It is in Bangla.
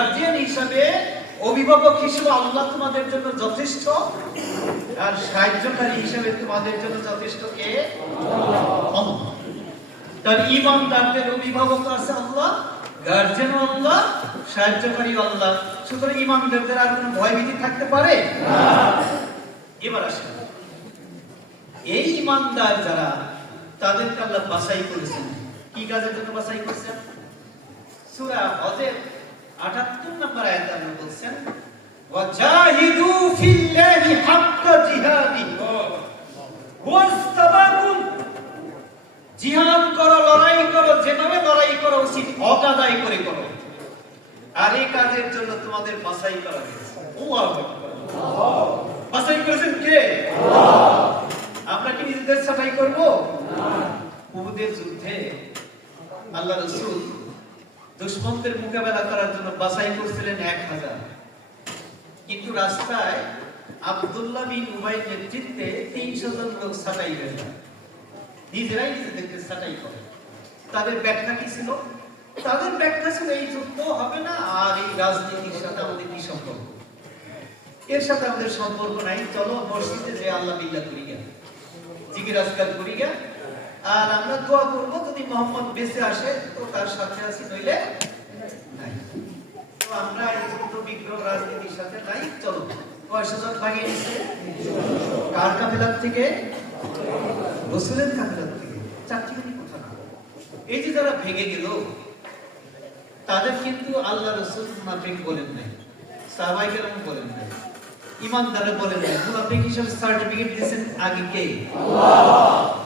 গার্জিয়ান হিসাবে, অভিভাবক হিসেবে আল্লাহ তোমাদের জন্য যথেষ্ট, আর সাহায্যকারী হিসেবে তোমাদের জন্য যথেষ্ট কে? আল্লাহ। তার ঈমানদারদের অভিভাবক আছে আল্লাহ, গার্জিয়ান আল্লাহ, সাহায্যকারী আল্লাহ। সুতরাং ঈমানদারদের আর কোনো ভয়ভীতি থাকতে পারে না। এবার আসেন, এই ঈমানদার যারা, তাদেরকে আল্লাহ বাছাই করেছেন। কি কাজের জন্য বাছাই করেছেন? সূরা হজের ৭৮ নম্বর আয়াতে আল্লাহ বলছেন, ওয়াজাহিদু ফিল্লাহি হাক্কা জিহাদিহি ওয়াস্তাবাকুম। জিহাদ করো, লড়াই করো, যেভাবে লড়াই করা উচিত হক আদায় করে করো। আর এই কাজের জন্য তোমাদের বাছাই করা হয়েছে। আল্লাহু আকবার। বাছাই করেছেন কে? আল্লাহ। আমরা কি নিজেদের ছাঁটাই করব? না। উহুদের যুদ্ধে আল্লাহ রাসূল দুশমনদের মোকাবেলা করার জন্য বাছাই করেছিলেন ১০০০। কিন্তু রাস্তায় আব্দুল্লাহ বিন উবাইর নেতৃত্বে ৩০০ জন লোক ছাঁটাই হয়ে যায়। নিজেরাই নিজেদেরকে ছাঁটাই করে। তাদের ব্যাখ্যা কি ছিল? তাদের ব্যাখ্যা ছিল, এই যুদ্ধ হবে না, আর এই রাজনীতির সাথে আমাদের কি সম্পর্ক? এর সাথে আমাদের সম্পর্ক নাই। চলো মসজিদে যে আল্লাহ বিল্লাহ করি গে, জিকির আজকার করি গে, আর আমরা দোয়া করবো যদি মোহাম্মদ বেঁচে আসে তো তার সাথে আছি, নইলে নাই। তো আমরা এই যুদ্ধ বিগ্রহ রাজনীতির সাথে নাই। চলো, কয়শো জন ভাগে নিচ্ছে? কার কাফেলার থেকে? রাসূলের কাফেলার থেকে। চারটিখানি কথা না। এই যে যারা ভেঙে গেল, তাদের কিন্তু আল্লাহ রাসূল মুনাফিক বলেন নাই, সাহাবায়ে কেরাম বলেন নাই, ঈমানদার বলেন নাই। মুনাফিক হিসেবে সার্টিফিকেট দিয়েছেন আগে কে? আল্লাহ।